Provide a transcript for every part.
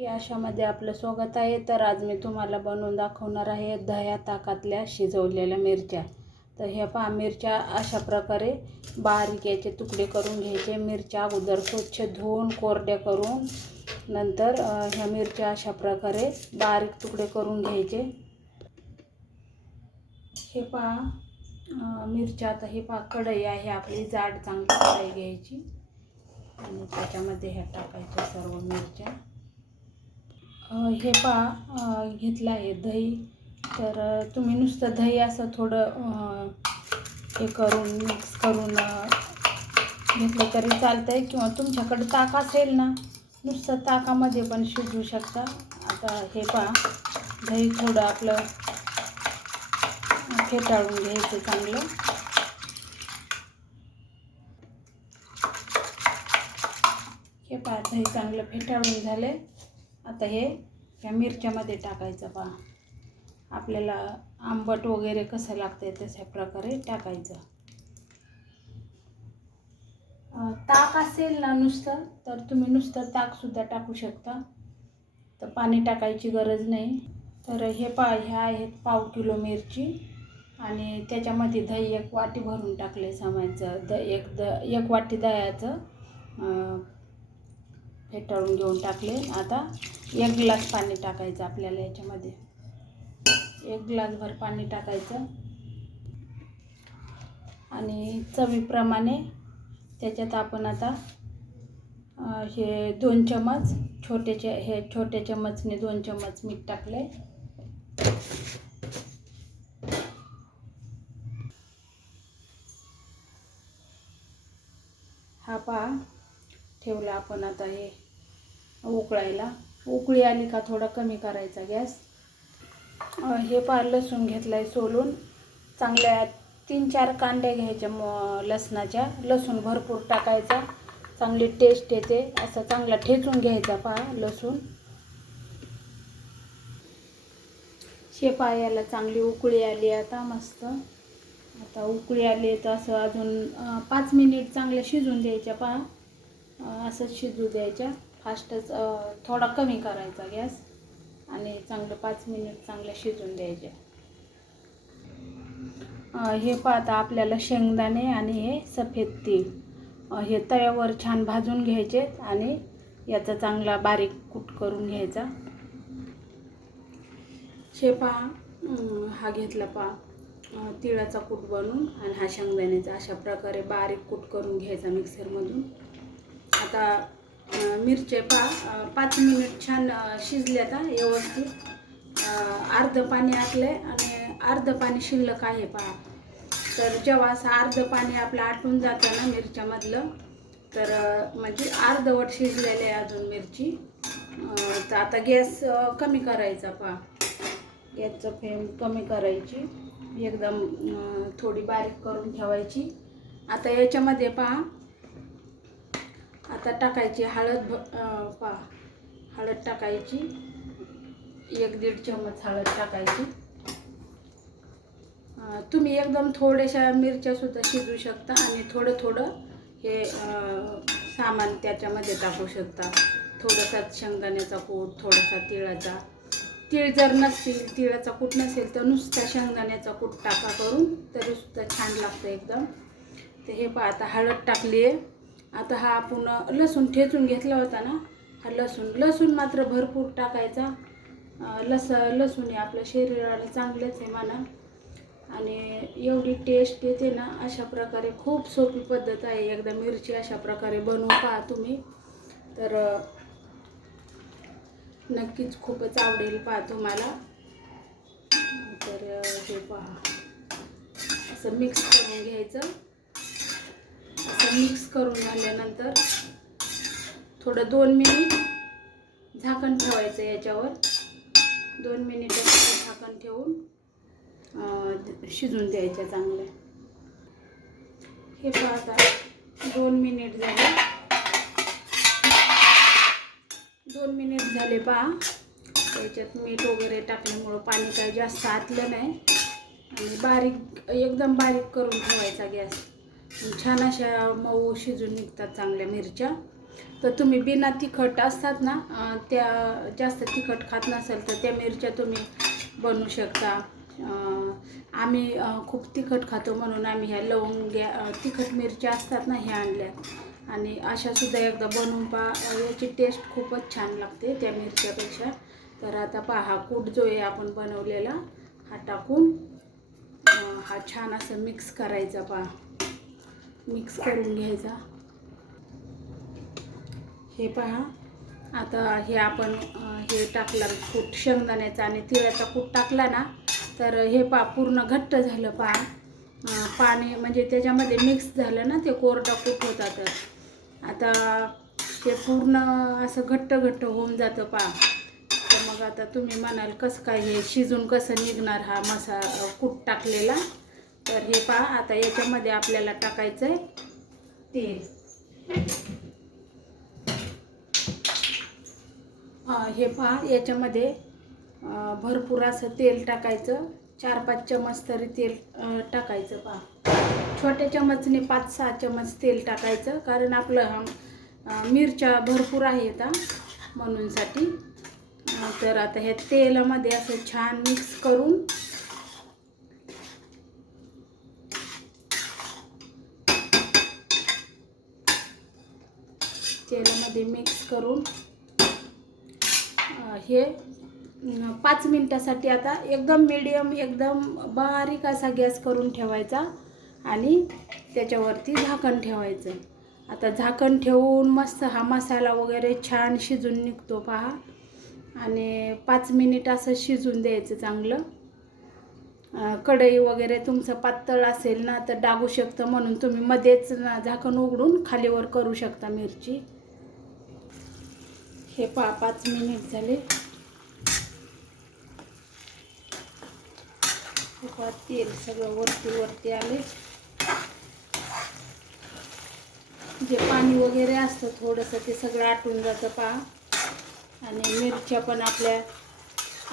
या अशामध्ये आपलं स्वागत आहे. तर आज मी तुम्हाला बनवून दाखवणार आहे दह्या ताकातल्या शिजवलेल्या मिरच्या. तर ह्या पहा मिरच्या अशा प्रकारे बारीक याचे तुकडे करून घ्यायचे. मिरच्या अगोदर स्वच्छ धुवून कोरड्या करून नंतर ह्या मिरच्या अशा प्रकारे बारीक तुकडे करून घ्यायचे. हे पहा मिरच्या आता हे पहा कढई आहे आपली जाड चांगली कढई घ्यायची. आणि त्याच्यामध्ये ह्या टाकायच्या सर्व मिरच्या. हे पहा घेतलं आहे दही. तर तुम्ही नुसतं दही असं थोडं हे करून मिक्स करून घेतलं तरी चालतं आहे किंवा तुमच्याकडे ताक असेल ना नुसतं ताकामध्ये पण शिजवू शकता. आता हे पहा दही थोडं आपलं फेटाळून घ्यायचं चांगलं. हे पहा दही चांगलं फेटाळून झाले आता हे या मिरच्यामध्ये टाकायचं पहा. आपल्याला आंबट वगैरे कसं लागतं तशा प्रकारे टाकायचं. ताक असेल ना नुसतं तर तुम्ही नुसतं ताकसुद्धा टाकू शकता. तर पाणी टाकायची गरज नाही. तर हे पा ह्या आहेत पाव किलो मिरची. आणि त्याच्यामध्ये दही एक वाटी भरून टाकले सामायचं. द एक द एक वाटी दह्याचं फेटाळून घेऊन टाकले. आता एक ग्लास पाणी टाकायचं आपल्याला याच्यामध्ये. एक ग्लासभर पाणी टाकायचं. आणि चवीप्रमाणे त्याच्यात आपण आता हे दोन चमच छोटेचे हे छोट्या चमचने दोन चमच मीठ टाकले. हा पहा. ठेवला आपण आता हे उकळायला. उकळी आली का थोडा कमी करायचा गॅस. हे पहा लसूण घेतलं आहे सोलून. चांगल्या तीन चार कांड्या घ्यायच्या म लसणाच्या. लसूण भरपूर टाकायचा. चांगली टेस्ट येते. असं चांगला ठेचून घ्यायचा पहा लसूण. शेपा याला चांगली उकळी आली आता मस्त. आता उकळी आली तर असं अजून पाच मिनिट चांगलं शिजून द्यायच्या पहा असंच शिजू द्यायच्या. फास्टच थोडा कमी करायचा गॅस. आणि चांगलं पाच मिनिट चांगलं शिजून द्यायचे हे पाहता आपल्याला शेंगदाणे आणि हे सफेद तीळ. हे तव्यावर छान भाजून घ्यायचे आणि याचा चांगला बारीक कूट करून घ्यायचा. शे पहा हा घेतला पा तिळाचा कूट बनवून आणि हा शेंगदाण्याचा अशा प्रकारे बारीक कूट करून घ्यायचा मिक्सरमधून. आता मिरचे पहा पाच मिनिट छान शिजले आता व्यवस्थित. अर्धं पाणी आटलं आहे आणि अर्धं पाणी शिल्लक आहे पहा. तर जेव्हा असं अर्धं पाणी आपलं आटून जातं ना मिरच्यामधलं तर म्हणजे अर्धवट शिजलेली आहे अजून मिरची. तर आता गॅस कमी करायचा पहा. गॅसचं फ्लेम कमी करायची. एकदम थोडी बारीक करून ठेवायची. आता याच्यामध्ये पहा आता टाकायची हळद भ पहा. हळद टाकायची. एक दीड चमच हळद टाकायची. तुम्ही एकदम थोड्याशा मिरच्यासुद्धा शिजू शकता आणि थोडं थोडं हे सामान त्याच्यामध्ये टाकू शकता. थोडासा शेंगदाण्याचा कूट थोडासा तिळाचा. तीळ जर नसतील तिळाचा कूट नसेल तर नुसता शेंगदाण्याचा कूट टाका करून तरीसुद्धा छान लागतं एकदम. तर हे पहा आता हळद टाकली आहे आता हा आपण लसूण ठेचून घेतला होता ना हा लसूण. लसूण मात्र भरपूर टाकायचा. लस लसूण हे आपल्या शरीराला चांगलंच आहे म्हणा. आणि एवढी टेस्ट येते ना अशा प्रकारे खूप सोपी पद्धत आहे. एकदा मिरची अशा प्रकारे बनवून पहा तुम्ही. तर नक्कीच खूपच आवडेल पहा तुम्हाला. तर हे पहा. असं मिक्स करून घ्यायचं. असं मिक्स करून झाल्यानंतर थोडं दोन मिनिट झाकण ठेवायचं याच्यावर. दोन मिनिट झाकण ठेवून शिजून द्यायच्या चांगल्या हे पाहता आता दोन मिनिट झाले. दोन मिनिट झाले पहा. त्याच्यात मीठ वगैरे टाकल्यामुळं पाणी काही जास्त आतलं नाही. आणि बारीक एकदम बारीक करून ठेवायचा गॅस. छान अशा मऊ शिजून निघतात चांगल्या मिरच्या. तर तुम्ही बिना तिखट असतात ना त्या जास्त तिखट खात नसेल तर त्या मिरच्या तुम्ही बनवू शकता. आम्ही खूप तिखट खातो म्हणून आम्ही ह्या लवंग्या तिखट मिरच्या असतात ना ह्या आणल्या. आणि अशा सुद्धा एकदा बनवून पहा याची टेस्ट खूपच छान लागते त्या मिरच्यापेक्षा. तर आता पहा हा कूट जो आहे आपण बनवलेला हा टाकून हा छान असं मिक्स करायचा पहा. मिक्स करून घ्यायचा. हे पहा. आता हे आपण हे टाकला कूट शेंगदाण्याचा आणि तिळाचा कूट टाकला ना तर हे पा पूर्ण घट्ट झालं अं, पाणी म्हणजे त्याच्यामध्ये मिक्स झालं ना ते कोरडा कूट होता तर. आता ते पूर्ण असं घट्ट घट्ट होऊन जातं पहा. तर मग आता तुम्ही म्हणाल कसं काय हे शिजून कसं निघणार हा मसा कूट टाकलेला? तर हे पहा आता याच्यामध्ये आपल्याला टाकायचं आहे तेल हे पहा याच्यामध्ये भरपूर असं तेल टाकायचं. चार पाच चमच तरी तेल टाकायचं पहा. छोट्या चमचने पाच सहा चमच तेल टाकायचं कारण आपलं मिरच्या भरपूर आहेत म्हणूनसाठी. तर आता ह्या तेलामध्ये असं छान मिक्स करून तेलामध्ये मिक्स करून हे पाच मिनटासाठी आता एकदम मिडियम एकदम बारीक असा गॅस करून ठेवायचा आणि त्याच्यावरती झाकण ठेवायचं. आता झाकण ठेवून मस्त हा मसाला वगैरे छान शिजून निघतो पहा. आणि पाच मिनिट असं शिजून द्यायचं चांगलं. कढई वगैरे तुमचं पातळ असेल ना तर डागू शकतं म्हणून तुम्ही मध्येच ना झाकण उघडून खालीवर करू शकता मिरची. हे पा पाच मिनिट झाले. तेल सगळं वरती वरती आले. जे पाणी वगैरे असतं थोडंसं ते सगळं आटून जातं पहा. आणि मिरच्या पण आपल्या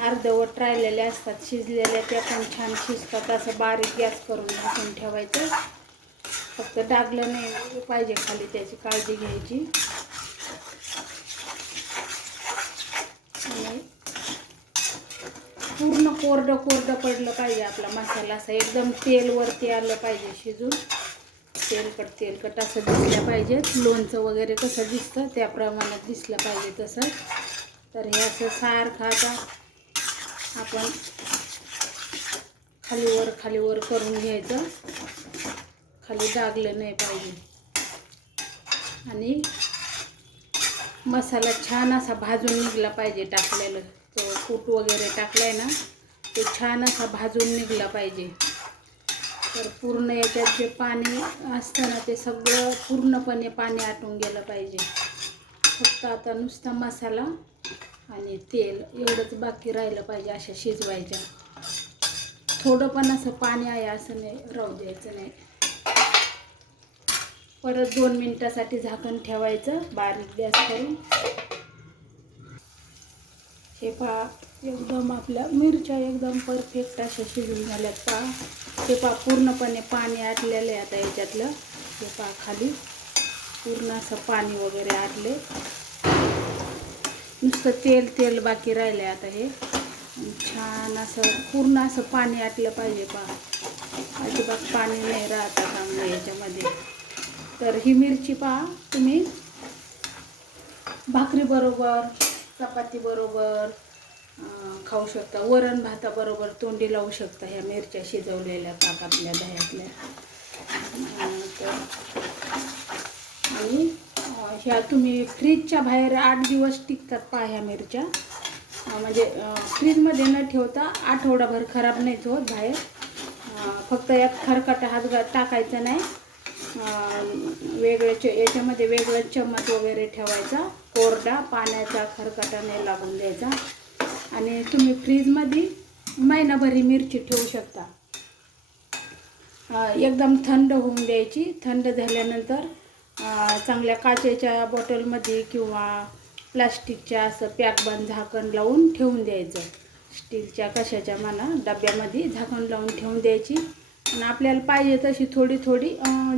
अर्धवट राहिलेल्या असतात शिजलेल्या त्या पण छान शिजतात. असं बारीक गॅस करून झाकून ठेवायचं. फक्त डागलं नाही पाहिजे खाली त्याची काळजी घ्यायची आणि पूर्ण कोरडं कोरडं पडलं पाहिजे आपला मसाला असा. एकदम तेलवरती आलं पाहिजे शिजून. तेलकट तेलकट असं दिसलं पाहिजे. लोणचं वगैरे कसं दिसतं त्या प्रमाणात दिसलं पाहिजे तसं. तर हे असं सारखं आता आपण खालीवर खालीवर करून घ्यायचं. खाली डागलं नाही पाहिजे. आणि मसाला छान असा भाजून निघला पाहिजे टाकलेलं. तो कूट वगैरे टाकलाय ना तो छान असा भाजून निघला पाहिजे. तर पूर्ण याच्यात जे पाणी असतं ना ते सगळं पूर्णपणे पाणी आटून गेलं पाहिजे. फक्त आता नुसता मसाला आणि तेल एवढंच बाकी राहिलं पाहिजे अशा शिजवायच्या. थोडं पण असं पाणी आहे असं नाही राहू द्यायचं नाही. परत दोन मिनटासाठी झाकण ठेवायचं बारीक गॅस करून. हे पहा एकदम आपल्या मिरच्या एकदम परफेक्ट अशा शिजून झाल्यात पहा. हे पहा पूर्णपणे पाणी आटलेलं आहे आता याच्यातलं. हे पहा खाली. पूर्ण असं पाणी वगैरे आटले. नुसतं तेल तेल बाकी राहिलं आहे आता हे. छान असं पूर्ण असं पाणी आटलं पाहिजे पहा. अजिबात पाणी नाही राहत चांगलं याच्यामध्ये. तर ही मिरची पहा तुम्ही भाकरीबरोबर चपातीबरोबर बरोबर खाऊ शकता. वरण भाताबरोबर तोंडी लावू शकता ह्या मिरच्या शिजवलेल्या पाक आपल्या दह्यातल्या. तर आणि ह्या तुम्ही फ्रीजच्या बाहेर आठ दिवस टिकतात पहा ह्या मिरच्या. म्हणजे फ्रीजमध्ये न ठेवता आठवडाभर खराब नाही होत बाहेर. फक्त यात खरकाटा हात टाकायचा नाही. अं, च याच्यामध्ये वेगळं चम्मच वगैरे ठेवायचा. कोरडा पाण्याचा खरकाटा नाही लागून द्यायचा. आणि तुम्ही फ्रीजमध्ये महिनाभरी मिरची ठेवू शकता. एकदम थंड होऊन द्यायची. थंड झाल्यानंतर चांगल्या काचेच्या बॉटलमध्ये किंवा प्लास्टिकच्या असं पॅक बंद झाकण लावून ठेवून द्यायचं. स्टीलच्या कशाच्या म्हणा डब्यामध्ये झाकण लावून ठेवून द्यायची. आणि आपल्याला पाहिजे तशी थोडी थोडी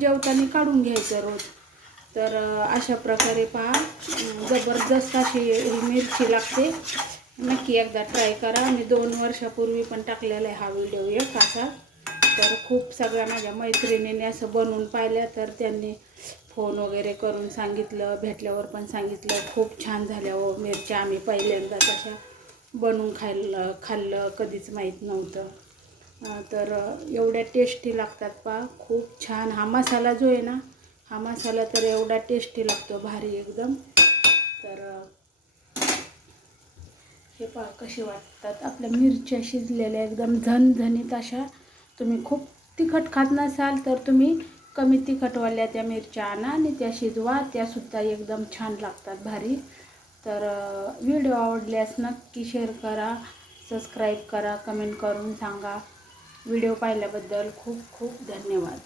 जेवताना काढून घ्यायचं रोज. तर अशा प्रकारे पहा. जबरदस्त अशी ही मिरची लागते. नक्की एकदा ट्राय करा. मी दोन वर्षापूर्वी पण टाकलेला आहे हा व्हिडिओ एक असा. तर खूप सगळ्या माझ्या मैत्रिणींनी असं बनवून पाहिल्या तर त्यांनी फोन वगैरे करून सांगितलं भेटल्यावर पण सांगितलं. खूप छान झाल्या व मिरच्या आम्ही पहिल्यांदा तशा बनवून खाल्लं खाल्लं कधीच माहीत नव्हतं. तर एवढ्या टेस्टी लागतात पा खूप छान. हा मसाला जो आहे ना हा मसाला तर एवढा टेस्टी लागतो भारी एकदम. तर हे पहा कसे वाटतात. आपल्या मिरच्या शिजलेल्या एकदम झणझणीत अशा. तुम्ही खूप तिखट खात नसाल तर तुम्ही कमी तिखटवाल्या त्या मिरच्या आणा आणि त्या शिजवा. त्यासुद्धा एकदम छान लागतात भारी. तर व्हिडिओ आवडल्यास नक्की शेअर करा सबस्क्राईब करा कमेंट करून सांगा. व्हिडिओ पाहिल्याबद्दल खूप खूप धन्यवाद.